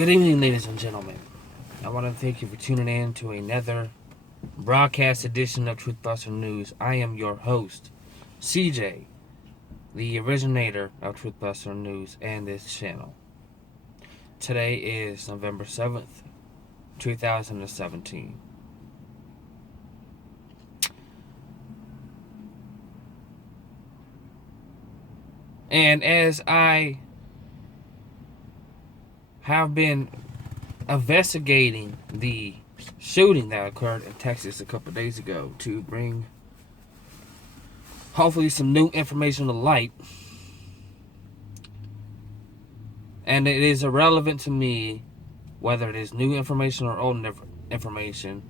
Good evening, ladies and gentlemen. I want to thank you for tuning in to another broadcast edition of Truthbuster News. I am your host, CJ, the originator of Truthbuster News and this channel. Today is November 7th, 2017. And as I have been investigating the shooting that occurred in Texas a couple days ago to bring hopefully some new information to light, and it is irrelevant to me whether it is new information or old information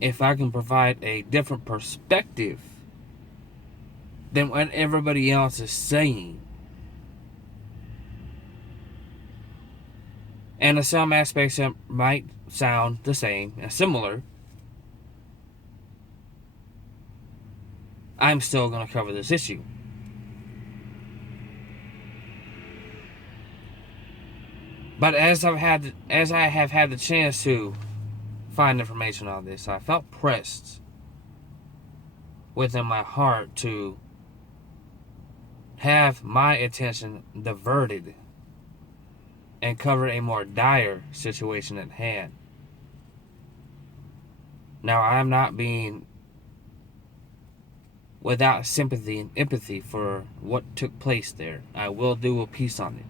if I can provide a different perspective than what everybody else is saying. And in some aspects it might sound the same and similar, I'm still going to cover this issue. But as I have had the chance to find information on this, I felt pressed within my heart to have my attention diverted and cover a more dire situation at hand. Now, I'm not being without sympathy and empathy for what took place there. I will do a piece on it.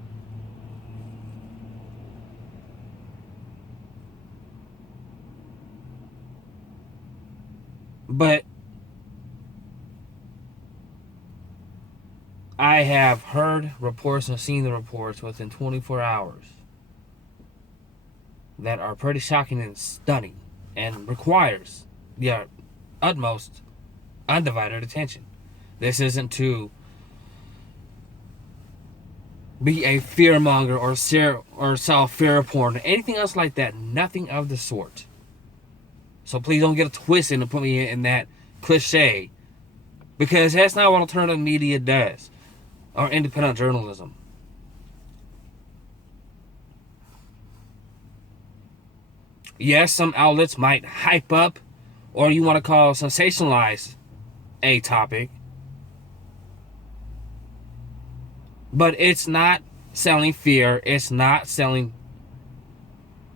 But I have heard reports and seen the reports within 24 hours that are pretty shocking and stunning and requires the utmost undivided attention. This isn't to be a fearmonger or sell fear porn or anything else like that. Nothing of the sort. So please don't get a twist and put me in that cliche, because that's not what alternative media does, or independent journalism. Yes, some outlets might hype up, or you want to call sensationalize, a topic, but it's not selling fear, it's not selling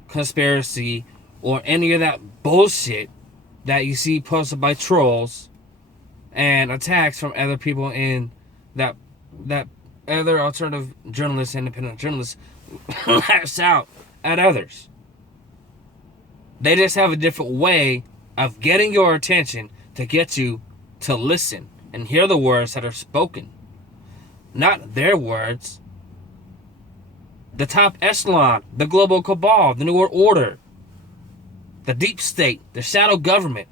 conspiracy or any of that bullshit that you see posted by trolls and attacks from other people in that other alternative journalists, independent journalists lash out at others. They just have a different way of getting your attention to get you to listen and hear the words that are spoken. Not their words. The top echelon, the global cabal, the New World Order, the deep state, the shadow government,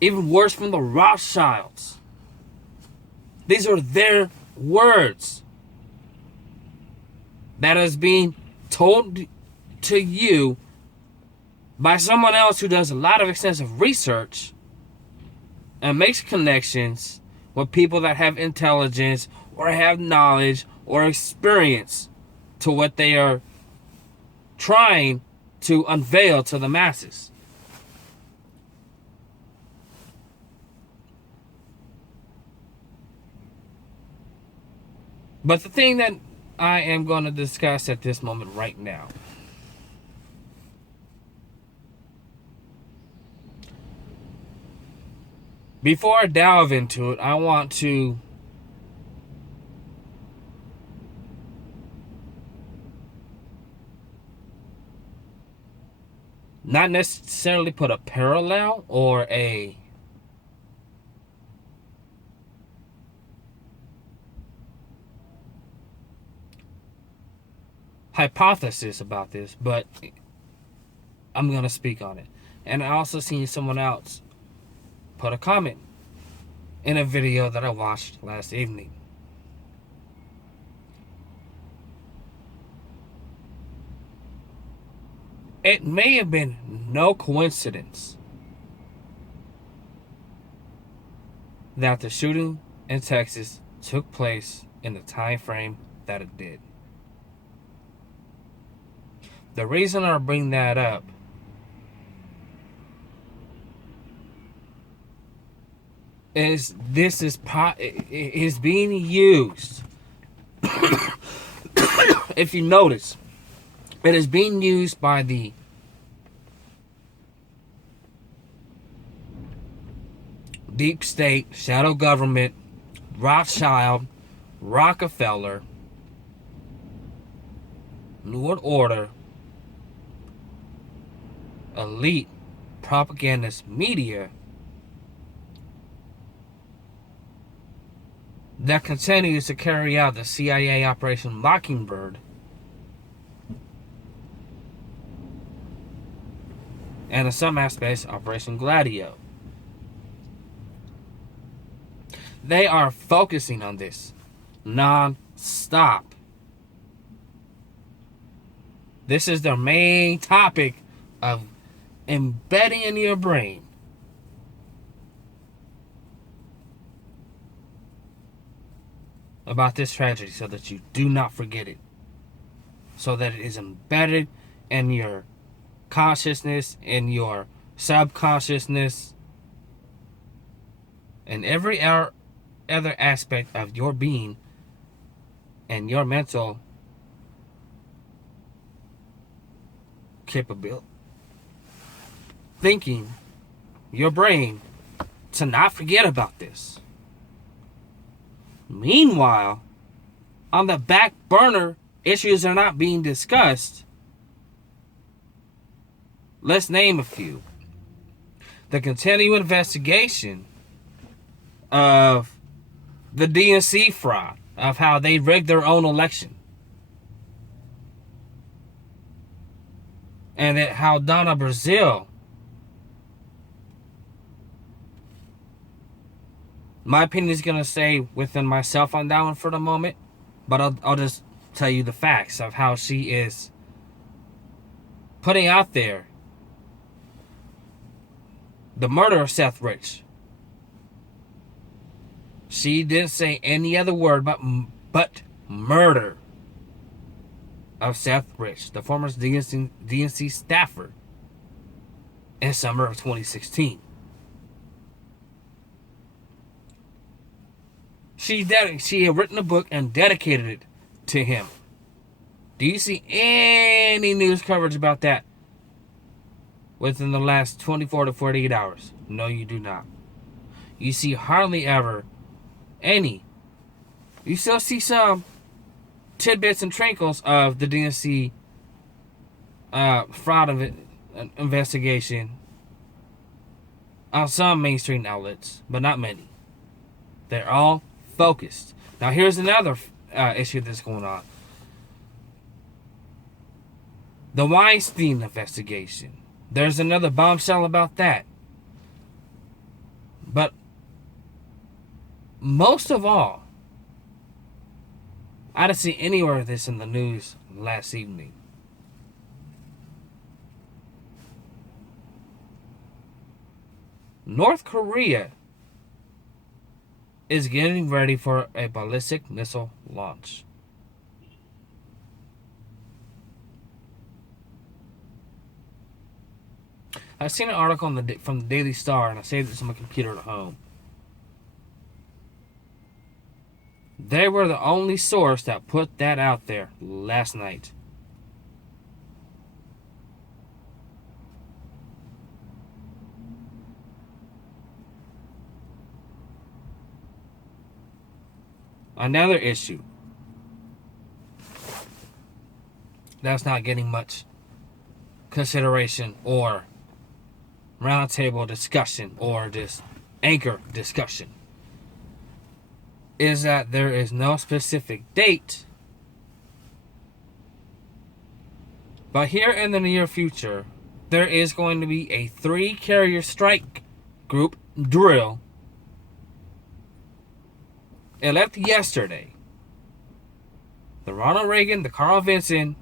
even worse from the Rothschilds. These are their words that is being told to you by someone else who does a lot of extensive research and makes connections with people that have intelligence or have knowledge or experience to what they are trying to unveil to the masses. But the thing that I am going to discuss at this moment right now before I delve into it, I want to not necessarily put a parallel or a hypothesis about this, but I'm going to speak on it. And I also seen someone else put a comment in a video that I watched last evening. It may have been no coincidence that the shooting in Texas took place in the time frame that it did. The reason I bring that up is this is being used. If you notice, it is being used by the deep state, shadow government, Rothschild, Rockefeller, New World Order, elite propagandist media that continues to carry out the CIA Operation Mockingbird and in some aspects Operation Gladio. They are focusing on this non-stop. This is their main topic of embedding in your brain about this tragedy so that you do not forget it. So that it is embedded in your consciousness, in your subconsciousness, and every other aspect of your being and your mental capability. Thinking, your brain, to not forget about this. Meanwhile, on the back burner, issues are not being discussed. Let's name a few. The continuing investigation of the DNC fraud, of how they rigged their own election. And how Donna Brazil, my opinion is going to stay within myself on that one for the moment, but I'll just tell you the facts of how she is putting out there the murder of Seth Rich. She didn't say any other word but murder of Seth Rich, the former DNC staffer, in summer of 2016. She had written a book and dedicated it to him. Do you see any news coverage about that within the last 24 to 48 hours? No, you do not. You see hardly ever any. You still see some tidbits and trinkles of the DNC fraud investigation on some mainstream outlets, but not many. They're all focused. Now, here's another issue that's going on. The Weinstein investigation. There's another bombshell about that. But most of all, I didn't see anywhere of this in the news last evening. North Korea is getting ready for a ballistic missile launch. I've seen an article from the Daily Star, and I saved it on my computer at home. They were the only source that put that out there last night. Another issue that's not getting much consideration or roundtable discussion or just anchor discussion is that there is no specific date, but here in the near future there is going to be a 3-carrier strike group drill. It left yesterday. The Ronald Reagan, the Carl Vinson,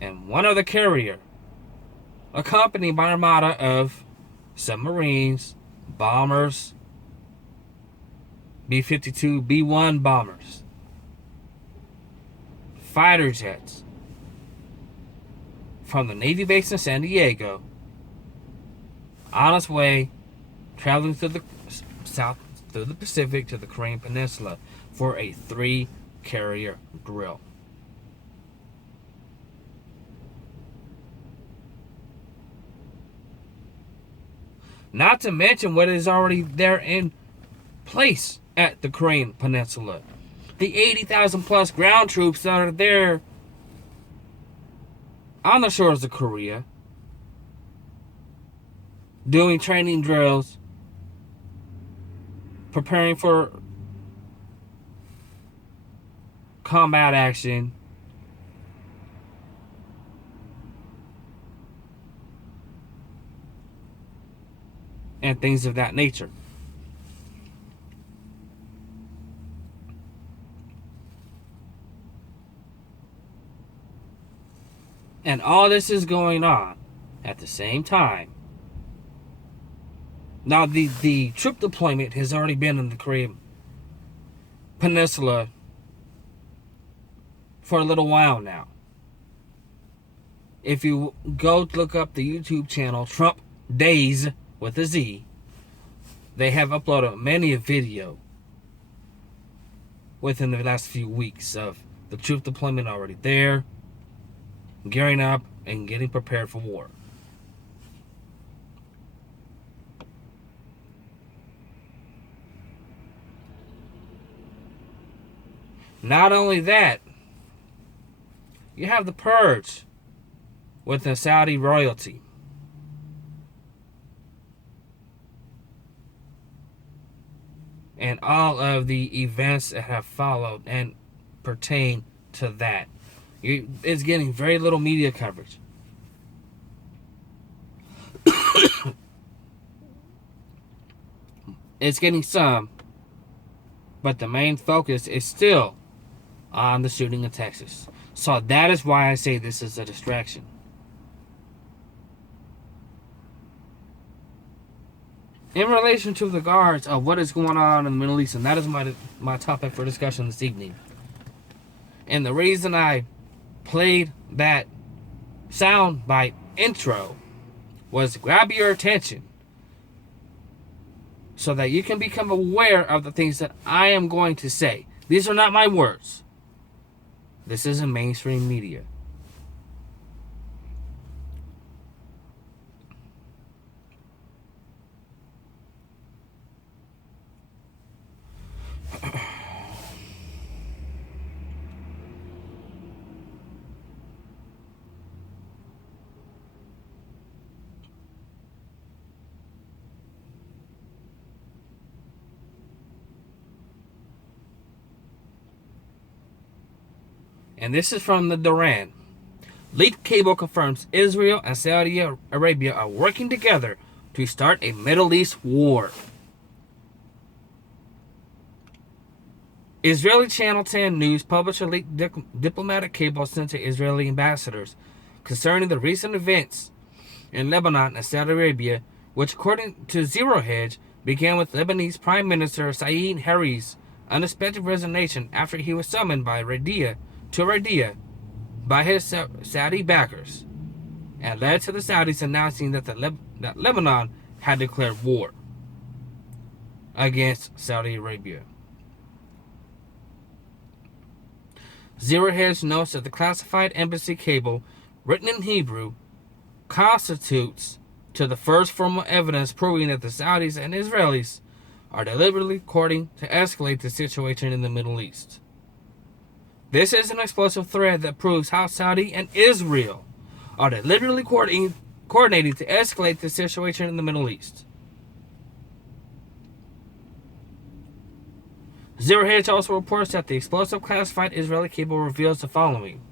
and one other carrier, accompanied by an armada of submarines, bombers, B-52, B-1 bombers, fighter jets, from the Navy base in San Diego on its way traveling through the south through the Pacific to the Korean Peninsula for a 3-carrier drill. Not to mention what is already there in place at the Korean Peninsula. The 80,000 plus ground troops that are there on the shores of Korea doing training drills, preparing for combat action, and things of that nature. And all this is going on at the same time. Now, the troop deployment has already been in the Korean Peninsula for a little while now. If you go look up the YouTube channel Trump Days with a Z, they have uploaded many a video within the last few weeks of the troop deployment already there, gearing up and getting prepared for war. Not only that, you have the purge within Saudi royalty. And all of the events that have followed and pertain to that. It's getting very little media coverage. It's getting some, but the main focus is still on the shooting in Texas. So that is why I say this is a distraction. In relation to the guards of what is going on in the Middle East, and that is my topic for discussion this evening. And the reason I played that soundbite intro was to grab your attention so that you can become aware of the things that I am going to say. These are not my words. This isn't mainstream media. And this is from the Duran. Leaked cable confirms Israel and Saudi Arabia are working together to start a Middle East war. Israeli Channel 10 News published a leaked diplomatic cable sent to Israeli ambassadors concerning the recent events in Lebanon and Saudi Arabia, which, according to Zero Hedge, began with Lebanese Prime Minister Saeed Hariri's unexpected resignation after he was summoned by Riyadh by his Saudi backers, and led to the Saudis announcing that that Lebanon had declared war against Saudi Arabia. Zero Hedge notes that the classified embassy cable, written in Hebrew, constitutes to the first formal evidence proving that the Saudis and Israelis are deliberately courting to escalate the situation in the Middle East. This is an explosive thread that proves how Saudi and Israel are deliberately coordinating to escalate the situation in the Middle East. Zero Hedge also reports that the explosive classified Israeli cable reveals the following.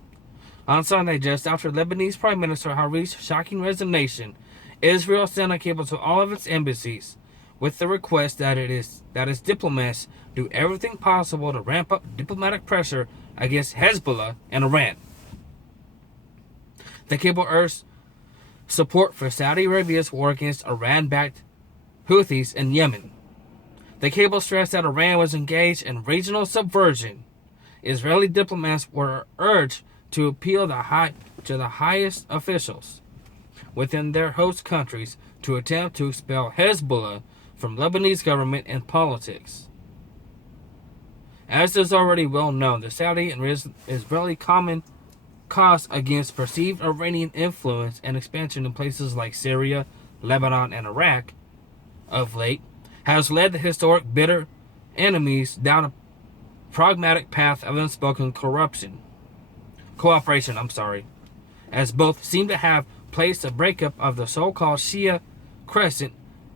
On Sunday, just after Lebanese Prime Minister Hariri's shocking resignation, Israel sent a cable to all of its embassies with the request that its diplomats do everything possible to ramp up diplomatic pressure against Hezbollah and Iran. The cable urged support for Saudi Arabia's war against Iran-backed Houthis in Yemen. The cable stressed that Iran was engaged in regional subversion. Israeli diplomats were urged to appeal the to the highest officials within their host countries to attempt to expel Hezbollah from Lebanese government and politics. As is already well known, the Saudi and Israeli common cause against perceived Iranian influence and expansion in places like Syria, Lebanon, and Iraq of late has led the historic bitter enemies down a pragmatic path of unspoken cooperation, as both seem to have placed the breakup of the so-called Shia Crescent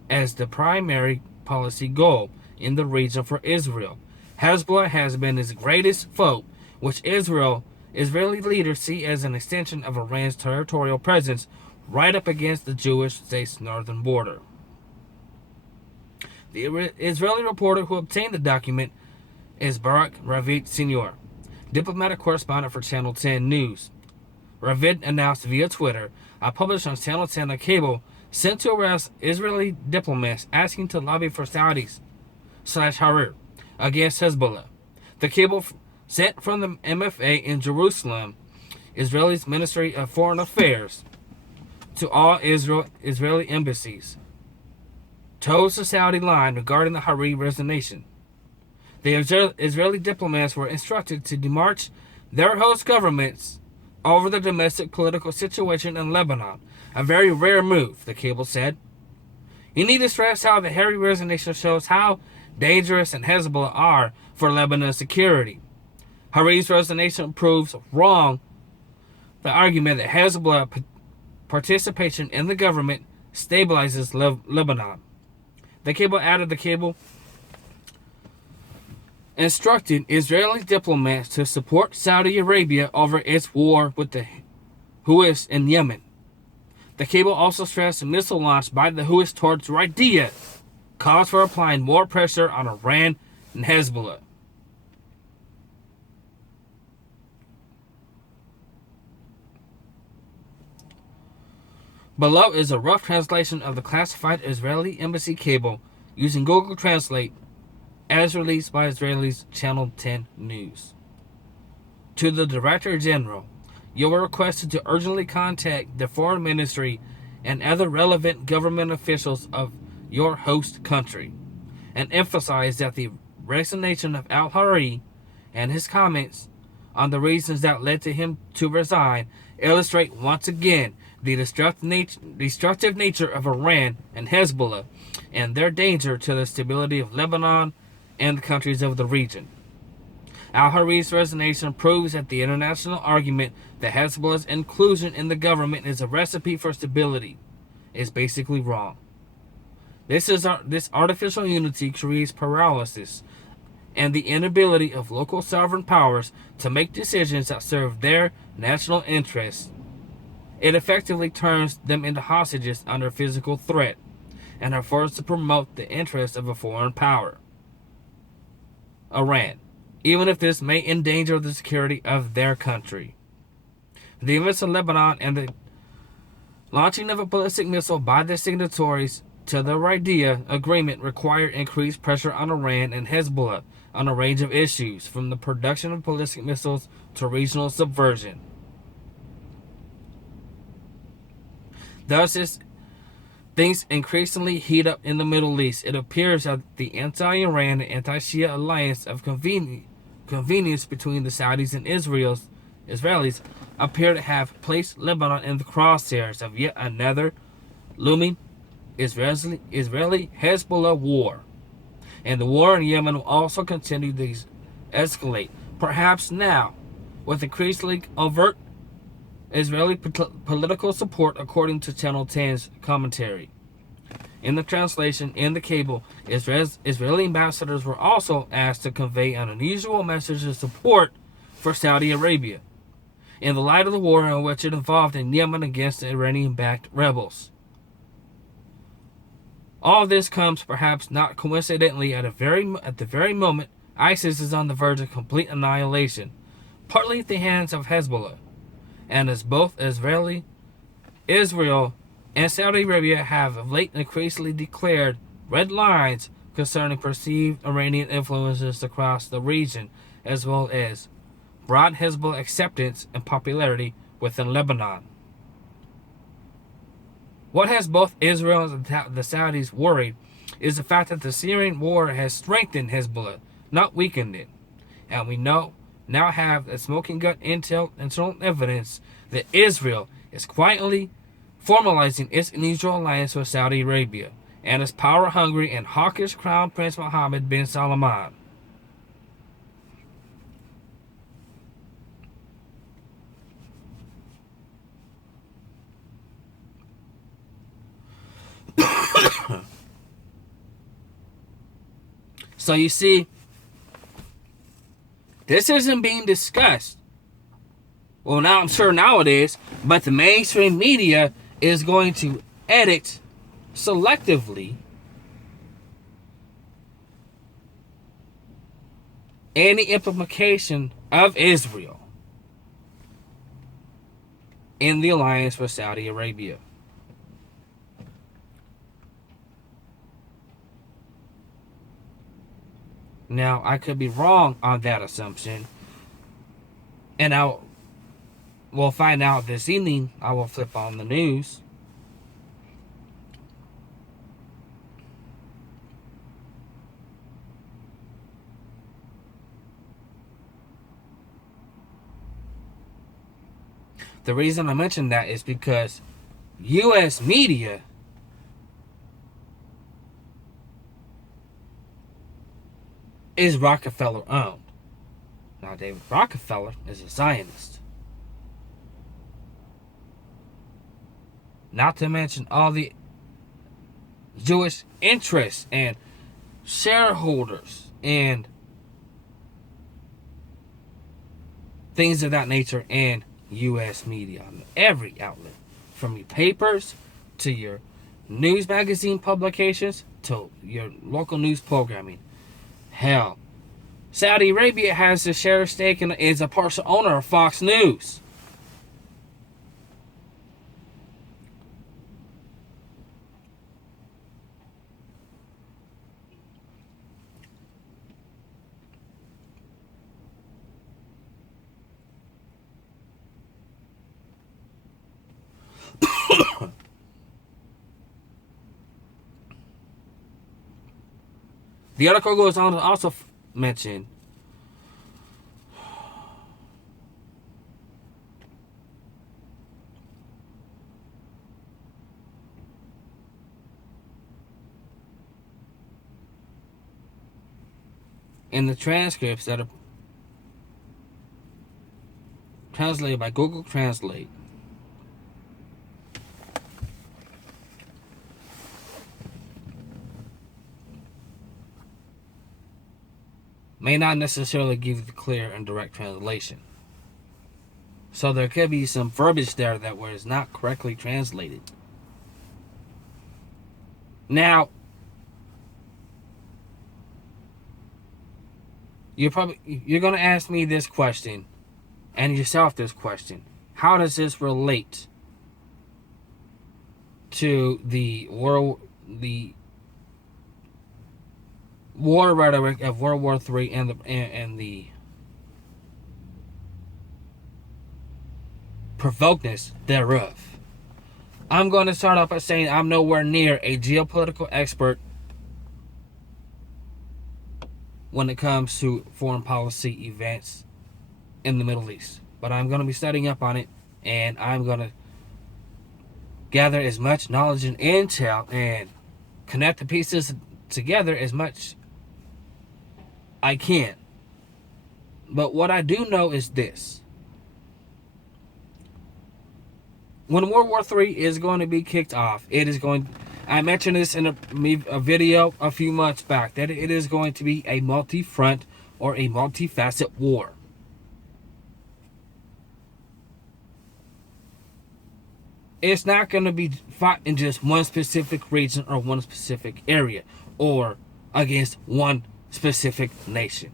as the primary policy goal in the region for Israel. Hezbollah has been its greatest foe, which Israeli leaders see as an extension of Iran's territorial presence right up against the Jewish state's northern border. The Israeli reporter who obtained the document is Barak Ravid Senior, diplomatic correspondent for Channel 10 News. Ravid announced via Twitter, "I published on Channel 10 a cable sent to arrest Israeli diplomats asking to lobby for Saudis/Harir against Hezbollah. The cable sent from the MFA in Jerusalem, Israel's Ministry of Foreign Affairs, to all Israeli embassies, toes the Saudi line regarding the Harir resignation. The Israeli diplomats were instructed to demarch their host governments over the domestic political situation in Lebanon, a very rare move," the cable said. "You need to stress how the Harir resignation shows how dangerous and Hezbollah are for Lebanon's security. Harir's resignation proves wrong the argument that Hezbollah participation in the government stabilizes Lebanon." The cable added the cable instructed Israeli diplomats to support Saudi Arabia over its war with the Houthis in Yemen. The cable also stressed a missile launch by the Houthis towards Riyadh calls for applying more pressure on Iran and Hezbollah. Below is a rough translation of the classified Israeli embassy cable using Google Translate as released by Israel's Channel 10 News. To the Director General, you are requested to urgently contact the Foreign Ministry and other relevant government officials of your host country and emphasize that the resignation of al-Hariri and his comments on the reasons that led to him to resign illustrate once again the destructive nature of Iran and Hezbollah and their danger to the stability of Lebanon and the countries of the region. Al-Hariri's resignation proves that the international argument that Hezbollah's inclusion in the government is a recipe for stability is basically wrong. This artificial unity creates paralysis and the inability of local sovereign powers to make decisions that serve their national interests. It effectively turns them into hostages under physical threat and are forced to promote the interests of a foreign power, Iran, even if this may endanger the security of their country. The events in Lebanon and the launching of a ballistic missile by the signatories to the Riyadh Agreement require increased pressure on Iran and Hezbollah on a range of issues, from the production of ballistic missiles to regional subversion. Thus, as things increasingly heat up in the Middle East, it appears that the anti-Iran and anti-Shia alliance of convenience between the Saudis and Israelis appear to have placed Lebanon in the crosshairs of yet another looming Israeli-Hezbollah war. And the war in Yemen will also continue to escalate, perhaps now, with increasingly overt Israeli political support, according to Channel 10's commentary. In the translation in the cable, Israeli ambassadors were also asked to convey an unusual message of support for Saudi Arabia in the light of the war in which it involved in Yemen against the Iranian-backed rebels. All this comes, perhaps not coincidentally, at the very moment ISIS is on the verge of complete annihilation, partly at the hands of Hezbollah, and as both Israel and Saudi Arabia have of late increasingly declared red lines concerning perceived Iranian influences across the region, as well as broad Hezbollah acceptance and popularity within Lebanon. What has both Israel and the Saudis worried is the fact that the Syrian war has strengthened Hezbollah, not weakened it. And we now have a smoking gun intel and internal evidence that Israel is quietly formalizing its unusual alliance with Saudi Arabia and its power-hungry and hawkish Crown Prince Mohammed bin Salman. So you see, this isn't being discussed. Well, now I'm sure now it is, but the mainstream media is going to edit selectively any implication of Israel in the alliance with Saudi Arabia. Now, I could be wrong on that assumption, and we'll find out this evening. I will flip on the news. The reason I mention that is because U.S. media is Rockefeller owned. Now, David Rockefeller is a Zionist. Not to mention all the Jewish interests and shareholders and things of that nature in U.S. media. Every outlet. From your papers to your news magazine publications to your local news programming. Hell, Saudi Arabia has a share of stake and is a partial owner of Fox News. The article goes on to also mention in the transcripts that are translated by Google Translate, may not necessarily give you the clear and direct translation. So there could be some verbiage there that was not correctly translated. Now, you're going to ask me this question and yourself this question. How does this relate to the war rhetoric of World War III and the provokedness thereof? I'm going to start off by saying I'm nowhere near a geopolitical expert when it comes to foreign policy events in the Middle East. But I'm going to be studying up on it, and I'm going to gather as much knowledge and intel and connect the pieces together as much I can. But what I do know is this. When World War III is going to be kicked off, it is going... I mentioned this in a video a few months back, that it is going to be a multi-front or a multi-facet war. It's not going to be fought in just one specific region or one specific area or against one specific nation.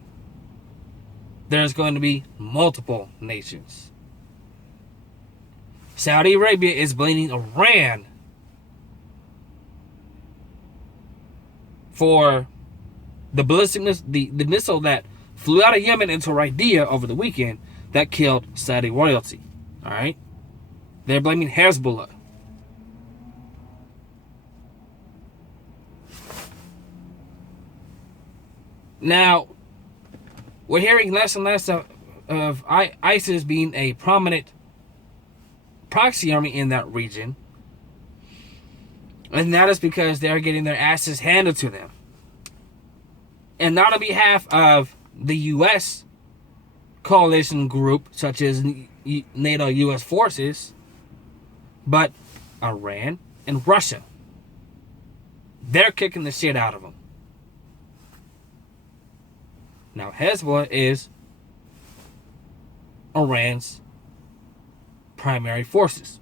There's going to be multiple nations. Saudi Arabia is blaming Iran for the ballistic the missile that flew out of Yemen into Riyadh over the weekend that killed Saudi royalty. All right. They're blaming Hezbollah. Now, we're hearing less and less of ISIS being a prominent proxy army in that region. And that is because they are getting their asses handed to them. And not on behalf of the U.S. coalition group, such as NATO U.S. forces, but Iran and Russia. They're kicking the shit out of them. Now, Hezbollah is Iran's primary forces.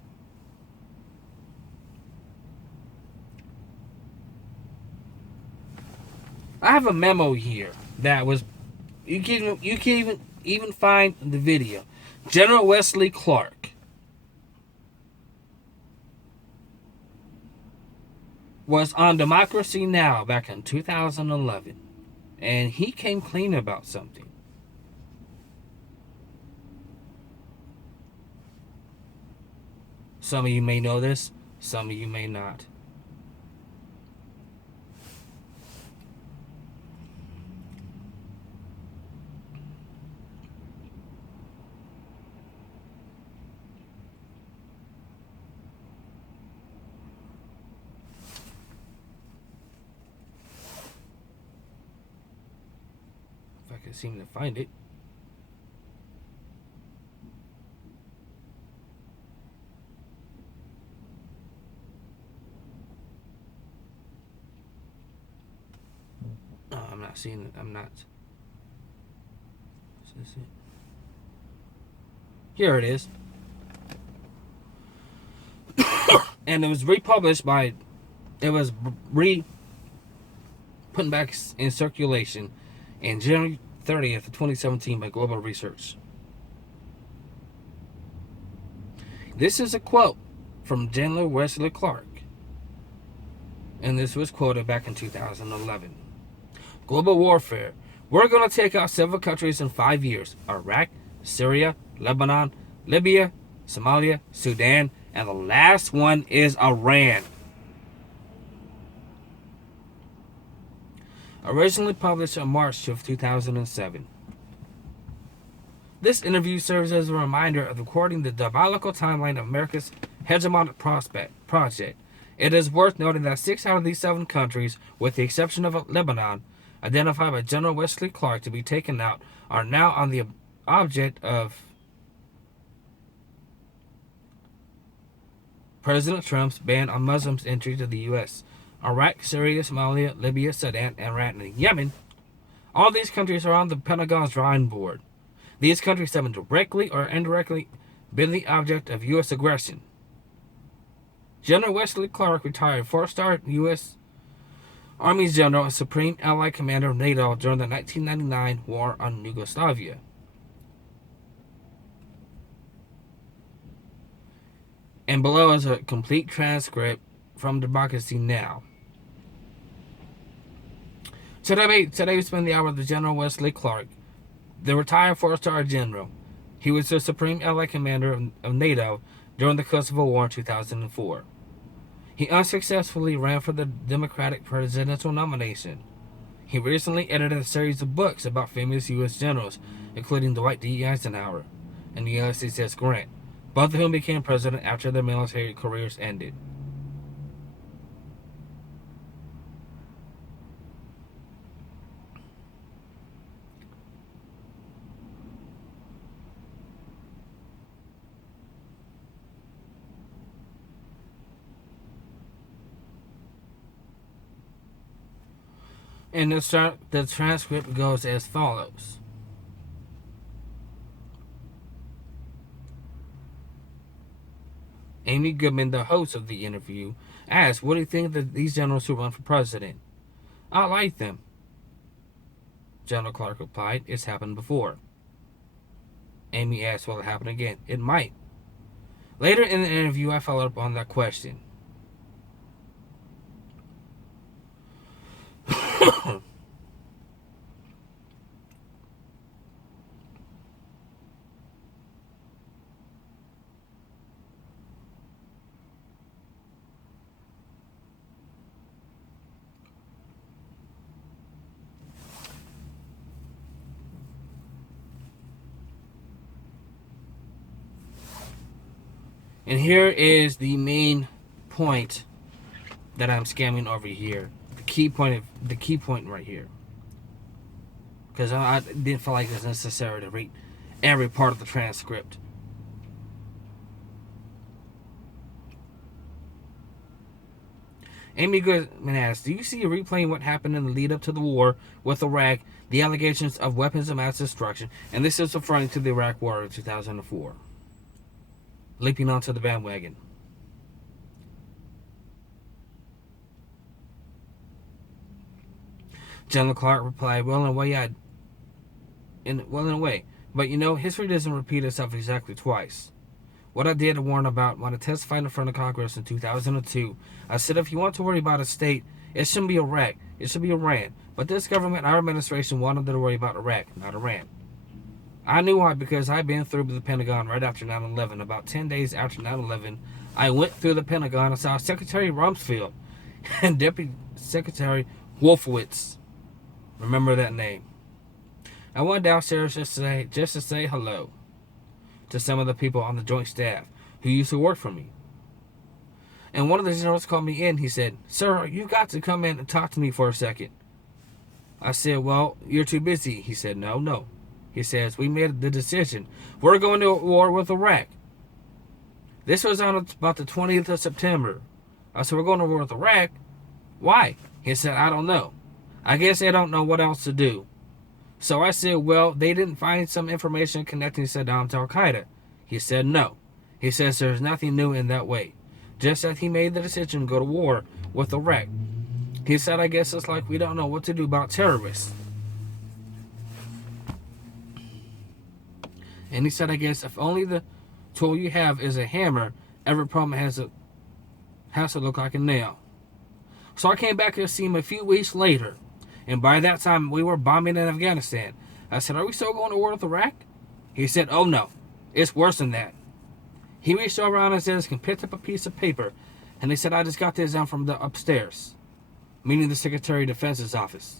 I have a memo here that was you can even find the video. General Wesley Clark was on Democracy Now! Back in 2011, and he came clean about something. Some of you may know this, some of you may not. If I can seem to find it. I'm not seeing it. I'm not. Is this it? Here it is. And it was republished by. It was put back in circulation in January 30th of 2017 by Global Research. This is a quote from General Wesley Clark. And this was quoted back in 2011. Global warfare. We're going to take out several countries in 5 years. Iraq, Syria, Lebanon, Libya, Somalia, Sudan, and the last one is Iran. Originally published in March of 2007. This interview serves as a reminder of recording the diabolical timeline of America's hegemonic project. It is worth noting that 6 out of these 7 countries, with the exception of Lebanon, identified by General Wesley Clark to be taken out, are now on the object of President Trump's ban on Muslims' entry to the U.S. Iraq, Syria, Somalia, Libya, Sudan, Iran, and Yemen. All these countries are on the Pentagon's drawing board. These countries have directly or indirectly been the object of U.S. aggression. General Wesley Clark, retired 4-star U.S. Army General and Supreme Allied Commander of NATO during the 1999 War on Yugoslavia. And below is a complete transcript from Democracy Now! Today we spend the hour with General Wesley Clark, the retired 4-star general. He was the Supreme Allied Commander of NATO during the Kosovo War in 2004. He unsuccessfully ran for the Democratic presidential nomination. He recently edited a series of books about famous U.S. generals, including Dwight D. Eisenhower and Ulysses S. Grant, both of whom became president after their military careers ended. And the transcript goes as follows. Amy Goodman, the host of the interview, asked, "What do you think of these generals who run for president?" "I like them." General Clark replied, "It's happened before." Amy asked, "Will it happen again?" "It might." Later in the interview, I followed up on that question. And here is the main point that I'm scamming over here. The key point right here. Because I didn't feel like it's necessary to read every part of the transcript. Amy Goodman asks, do you see replaying what happened in the lead up to the war with Iraq, the allegations of weapons of mass destruction, and this is referring to the Iraq War of 2004. Leaping onto the bandwagon. General Clark replied, well, in a way. But you know, history doesn't repeat itself exactly twice. What I did warn about when I testified in front of Congress in 2002, I said if you want to worry about a state, it shouldn't be Iraq, it should be Iran. But this government, our administration, wanted to worry about Iraq, not Iran. I knew why, because I'd been through the Pentagon right after 9/11. About 10 days after 9/11, I went through the Pentagon and saw Secretary Rumsfeld and Deputy Secretary Wolfowitz. Remember that name. I went downstairs just to say hello to some of the people on the joint staff who used to work for me. And one of the generals called me in. He said, sir, you got to come in and talk to me for a second. I said, well, you're too busy. He said, no. He says, we made the decision. We're going to war with Iraq. This was on about the 20th of September. I said, we're going to war with Iraq? Why? He said, I don't know. I guess they don't know what else to do. So I said, well, they didn't find some information connecting Saddam to Al-Qaeda. He said, no. He says there's nothing new in that way. Just as he made the decision to go to war with Iraq. He said, I guess it's like we don't know what to do about terrorists. And he said, I guess if only the tool you have is a hammer, every problem has to look like a nail. So I came back to see him a few weeks later. And by that time, we were bombing in Afghanistan. I said, are we still going to war with Iraq? He said, oh no, it's worse than that. He reached over on his desk and picked up a piece of paper. And he said, I just got this down from the upstairs. Meaning the Secretary of Defense's office.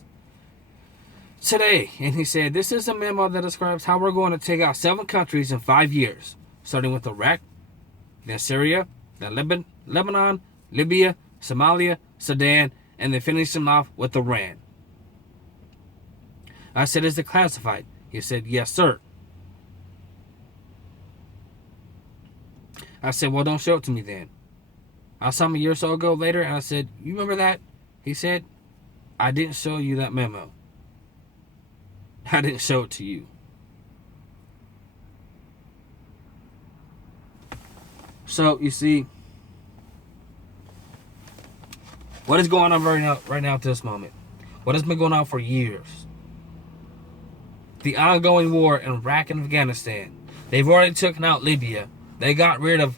Today, and he said, this is a memo that describes how we're going to take out 7 countries in 5 years. Starting with Iraq, then Syria, then Lebanon, Libya, Somalia, Sudan, and then finish them off with Iran. I said, is it classified? He said, yes, sir. I said, well, don't show it to me then. I saw him a year or so ago later, and I said, you remember that? He said, I didn't show you that memo. I didn't show it to you. So, you see, what is going on right now at this moment? What has been going on for years? The ongoing war in Iraq and Afghanistan. They've already taken out Libya. They got rid of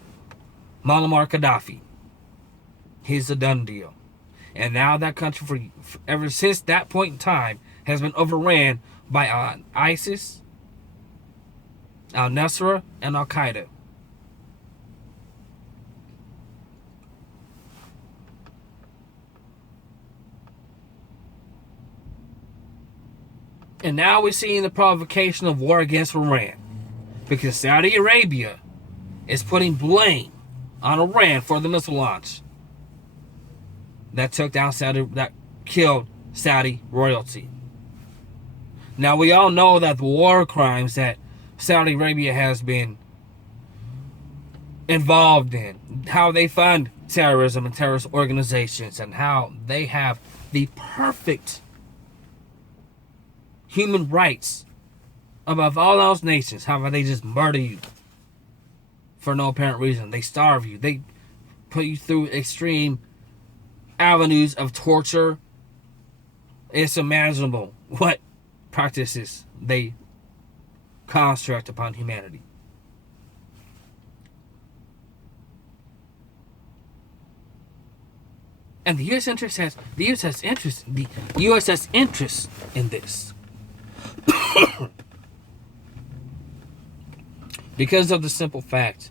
Muammar Gaddafi. He's a done deal. And now that country, ever since that point in time, has been overran by ISIS, al-Nusra, and Al-Qaeda. And now we're seeing the provocation of war against Iran. Because Saudi Arabia is putting blame on Iran for the missile launch that killed Saudi royalty. Now we all know that the war crimes that Saudi Arabia has been involved in, how they fund terrorism and terrorist organizations, and how they have the perfect human rights above all those nations. How about they just murder you for no apparent reason? They starve you. They put you through extreme avenues of torture. It's imaginable what practices they construct upon humanity. And the U.S. has interest in this. Because of the simple fact,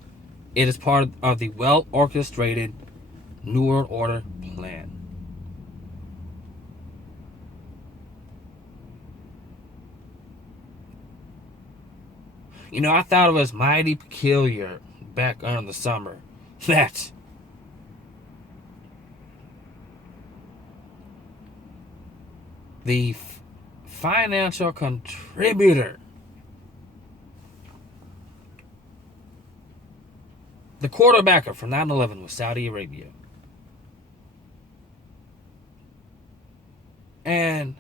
it is part of the well-orchestrated New World Order plan. You know, I thought it was mighty peculiar back in the summer that the financial contributor, the quarterbacker for 9/11 was Saudi Arabia. And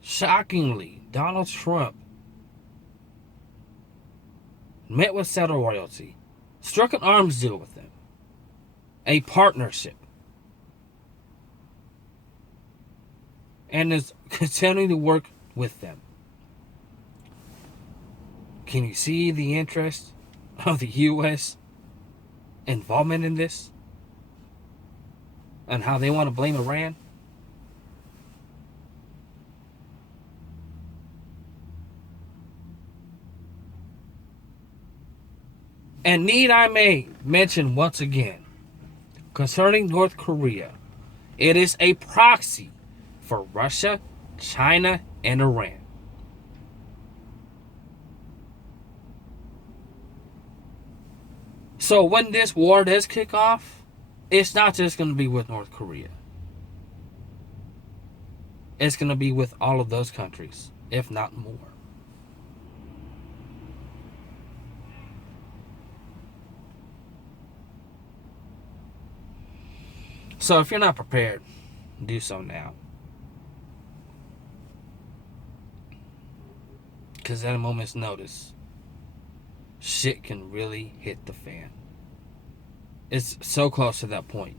shockingly, Donald Trump met with Saudi royalty, struck an arms deal with them, a partnership, and is continuing to work with them. Can you see the interest of the U.S. involvement in this? And how they want to blame Iran? And need I may mention once again, concerning North Korea, it is a proxy for Russia, China, and Iran. So when this war does kick off, it's not just going to be with North Korea. It's going to be with all of those countries, if not more. So if you're not prepared, do so now. Because at a moment's notice, shit can really hit the fan. It's so close to that point.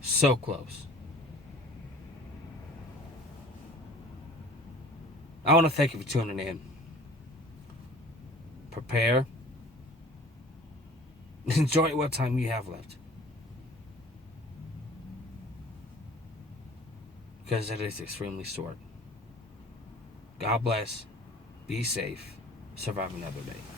So close. I want to thank you for tuning in. Prepare. Enjoy what time you have left. Because it is extremely short. God bless. Be safe. Survive another day.